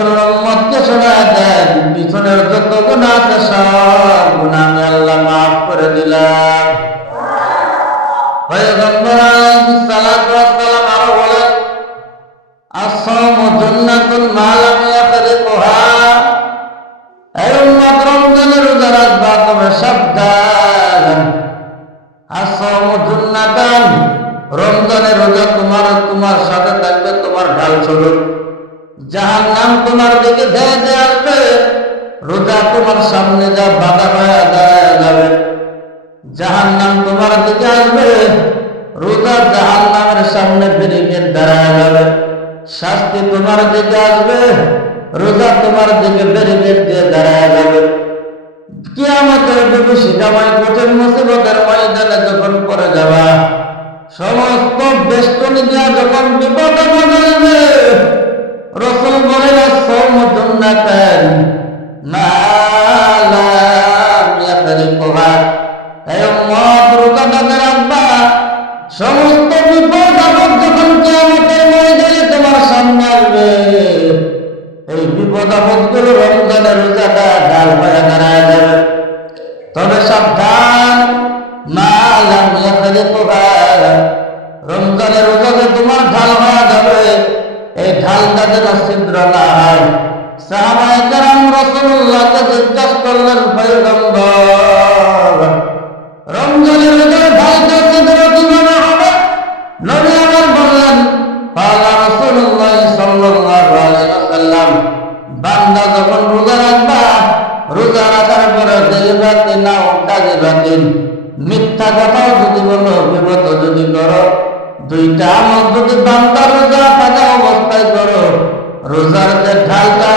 রাসূলের উম্মতকে শোনায় দেন, পিছনের যত গুনাহ আছে সব গুনাহ আমি আল্লাহ মাফ করে দিলাম। পয়গম্বর আলাইহিস সালাতু ওয়াস সালাম আরো বলেন, আস-সাওমু জান্নাতুন মা লাম ইয়াফরিকুহা। এই উম্মত, রমজানের রোজা রাখবা, তবে সাবধান। আস-সাওমু জান্নাতুন, রমজানের রোজা তোমার সাথে থাকবে, তোমার ঢাল স্বরূপ। জাহান্নাম তোমার দিকে ধেয়ে ধেয়ে আসবে, রোজা তোমার সামনে যা বাধা হয়ে দাঁড়ায় যাবে। জাহান্নাম তোমার দিকে আসবে, রোজা জাহান্নামের সামনে ব্যারিকেড দাঁড়ায় যাবে। শাস্তি তোমার দিকে আসবে, রোজা তোমার দিকে ব্যারিকেড দিয়ে দাঁড়ায় যাবে। কিয়ামতের বিভীষিকাময় কঠিন মুসিবতের ময়দানে যখন পড়ে যাবা, সমস্ত বেষ্টনী দিয়া যখন বিপদ বদলবে, রাসূল বলেন, আস-সাওমু জান্নাতুন মা লাম ইয়াফরিকুহা। এই উম্মত, রোজাটাকে রাখবা, সমস্ত বিপদ আপদ যখন কিয়ামতের ময়দানে তোমার সামনে আসবে, এই বিপদ আপদগুলো রমজানের রোজাটা ঢাল হয়ে দাঁড়ায় যাবে। তবে সাবধান, মা লাম ইয়াফরিকুহা, রমজানের রোজাতে তোমার ঢাল হয়ে যাবে, এই ঢালটা যেন ছিদ্র না হয়। সাহাবায়ে কেরাম রাসূলুল্লাহকে জিজ্ঞাসা করলেন, পয়গম্বর, রমজানের রোজার ঢালটা ছিদ্র কিভাবে হবে? নবী আমার বললেন, ক্বালা রাসূলুল্লাহ সাল্লাল্লাহু আলাইহি ওয়াসাল্লাম, বান্দা যখন রোজা রাখবা, রোজা রাখার পরে গীবাতিন আও কাযিবাতিন, মিথ্যা কথাও যদি বলো, বিপদ যদি করো, দুইটা আমল যদি বান্দা রোজা থাকা অবস্থায় করো, রোজার যে ঢালটা